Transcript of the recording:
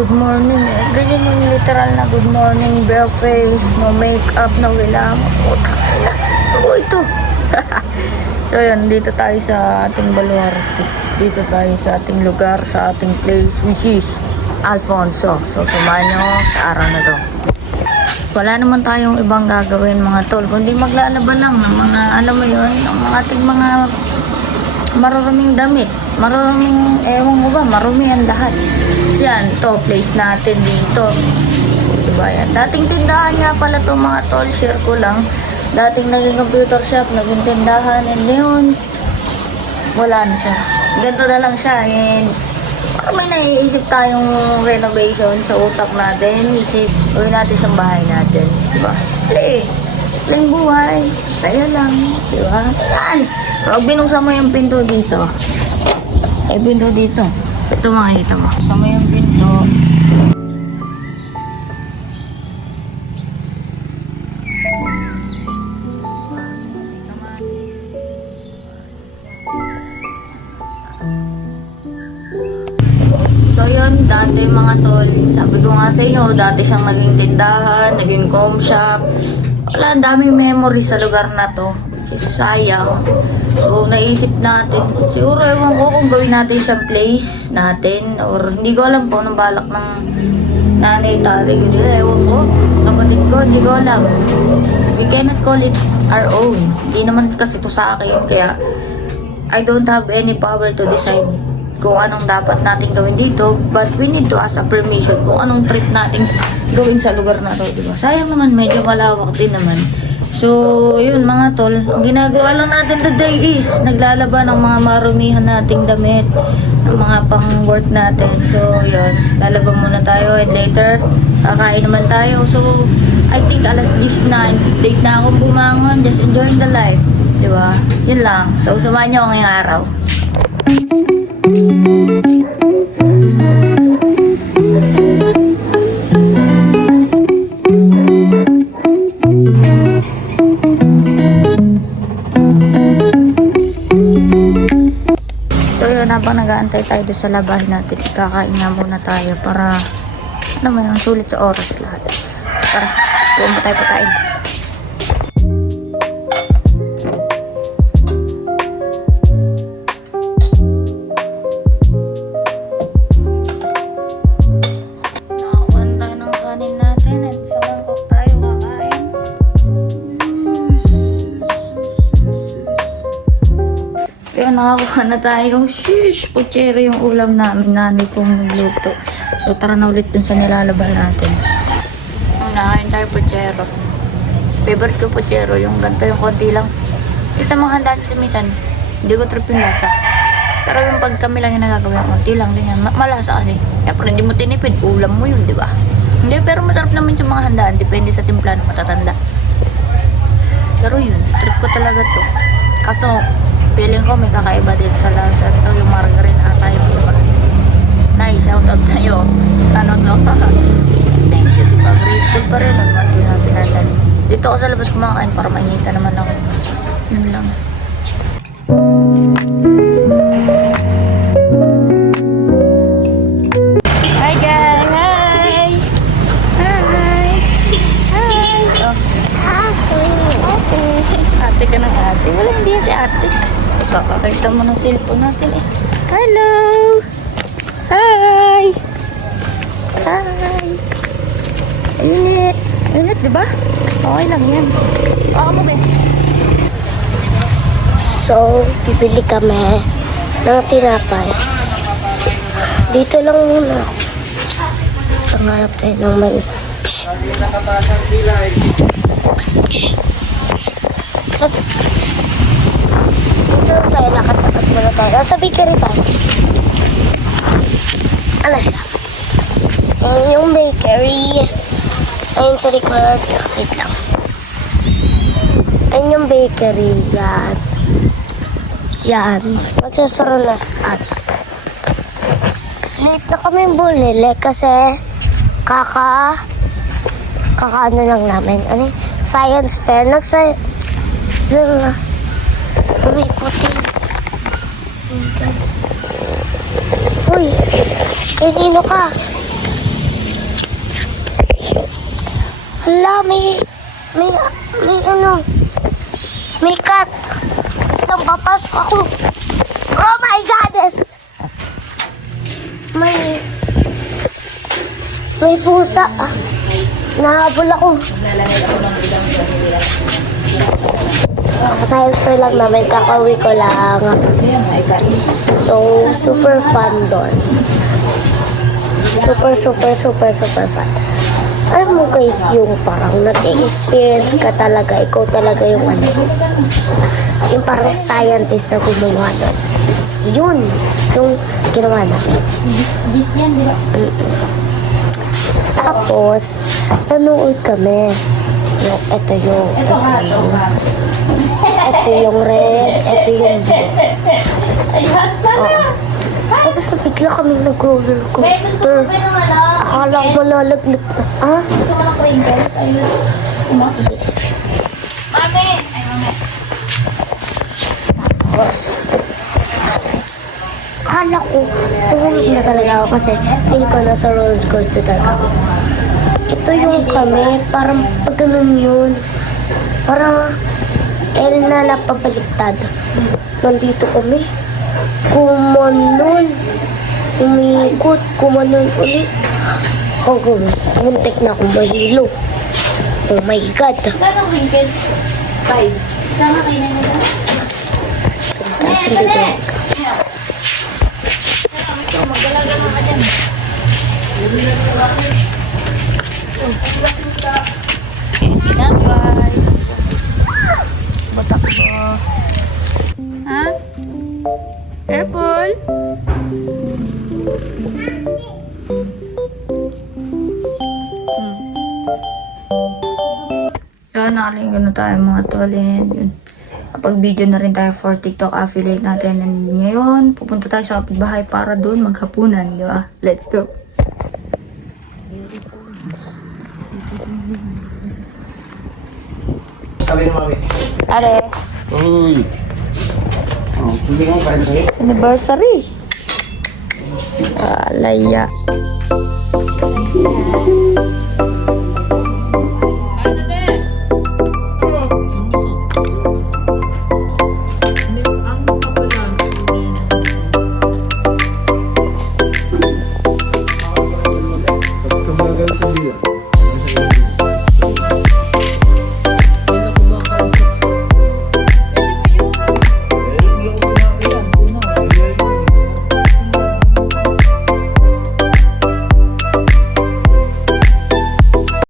good morning eh. Ganyan yung literal na good morning, bare face, no makeup, no wilam. Ako ito. So yun, dito tayo sa ating baluarte. Dito tayo sa ating lugar, sa ating place, which is Alfonso. So samahan nyo sa araw na to. Wala naman tayong ibang gagawin mga tol, kundi maglalaban lang ng mga, alam mo yun, ng ating mga maruruming damit. Maruruming, ewan ko ba, marumi ang lahat. Yan, to place natin dito. Diba yan? Dating tindahan nga pala to mga tol, share ko lang. Dating naging computer shop, naging tindahan, and yun, wala na siya. Ganito na lang siya, and parang may naiisip tayong renovation sa utak natin. Isip, gawin natin siyang bahay natin. Diba? Plain buhay. Saya lang. Diba? Yan. Pag binuksan mo yung pinto dito, pinto dito. Ito makikita mo. Binuksan mo yung pinto. So yun, dati mga tol, sabi ko nga sa inyo, dati siyang naging tindahan, naging home shop. Wala, ang daming memory sa lugar na to. Sayang. So naisip natin, siguro ewan ko kung gawin natin siyang place natin, or hindi ko alam po anong balak ng nanay, tatay ko dito. Ewan ko, kapatid ko, hindi ko alam. We cannot call it our own. Hindi naman kasi to sa akin, kaya I don't have any power to decide kung anong dapat natin gawin dito, but we need to ask a permission kung anong trip natin gawin sa lugar na to, diba? Sayang naman, medyo malawak din naman. So, yun mga tol, ang ginagawa lang natin today is naglalaban ng mga marumihan nating damit, ng mga pang-work natin. So, yun, lalaban muna tayo, and later, kakain naman tayo. So, I think alas 10 na, late na akong bumangon, just enjoying the life, diba? Yun lang. So, samahan niyo ako ngayong araw. Habang nag-aantay tayo doon sa labahin natin, kakain na muna tayo para, ano mo yung sulit sa oras lahat. Tara, tuwan mo tayo pagkain. Nakakuhan tayo ng kanin natin at sa mangkok tayo kakain. Kaya nakakuha na tayo. Shish! Puchero yung ulam namin. Nanay kong nagluto. So tara na ulit dun sa nilalaban natin. Nakain tayo puchero. Favorite ko puchero. Yung ganito yung konti lang. Kasi sa mga handaan kasi minsan, hindi ko trip yung lasa. Pero yung pag kami lang yung nagagawa, konti lang din yan. Malasa kasi. Kaya pero hindi mo tinipid. Ulam mo yun, di ba? Hindi, pero masarap naman yung mga handaan. Depende sa timpla ng matatanda. Pero yun, trip ko talaga to. Kaso, feeling ko may kakaiba dito sa lasa. Ito yung margarine ata yung iba. Nice, shoutout sa'yo. Ano to? Thank you, diba? Grateful pa rin. Ano natin natin natin. Dito ako sa labas kumakain para mainita naman ako. Yun lang. Hi gang! Hi! Hi! Hi! Oh. Ate! Ate ka ng ate. Wala, hindi yan si ate. Kakakita mo ng cellphone natin eh. Hello! Hi! Hi! Init! Init, diba? Okay lang yan. Baka mo, be. So, bibili kami ng tinapay. Dito lang muna ako. Pangarap tayo ng mali. So, dito lang tayo, lakad-lakad muna tayo. Nasa bakery tayo. Ano siya? Ayan yung bakery. Ayan sa likod. Wait lang. Ayan yung bakery. Yan. Yan. Magsasara na sa ata. Late na kami bumili kasi kakaano lang namin. Ano yung science fair. Doon na. May puti. Uy, kanino ka? Hala, may ano, may cat. Nang papasok ako. Oh my goddess! May pusa. Nahabol ako. Science fair lang namin, kakauwi ko lang. So, super fun doon. Super fun. Alam mo guys, yung parang nag-experience ka talaga, ikaw talaga yung ano, yung parang scientist na gumawa doon. Yun, yung ginawa natin. Tapos, nanood kami. Ito yung red, ito yung blue. Tapos nabigla kami nag-roller coaster. Akala ko malalaglag na. Ah? Gusto ko lang Pringles. Ayun. Mami! Ay, mami. Tapos, akala ko, umuwi na talaga ako kasi feel ko nasa roller coaster talaga ako. Ito yung kami, parang pag ganun yun. Parang, na pabaliktad. Nandito kami. Kumanon. Umikot. Kumanon ulit. Hanggang, muntik na akong mahilo. Oh my God. Gano'ng ringgit? 5. Sama kayo na nila? Tapos hindi ko. Magdalaga mo ka dyan. Bye. Batak ba? Ha? Careful. Yan, nakalinggo na tayo mga tol. And yun. Kapag video na rin tayo for TikTok affiliate natin. And ngayon, pupunta tayo sa kapitbahay para doon maghapunan. Di ba? Let's go. Sabi ni Mami. Are, Uy. Oh, hindi mo pa rin. anniversary. Alaya.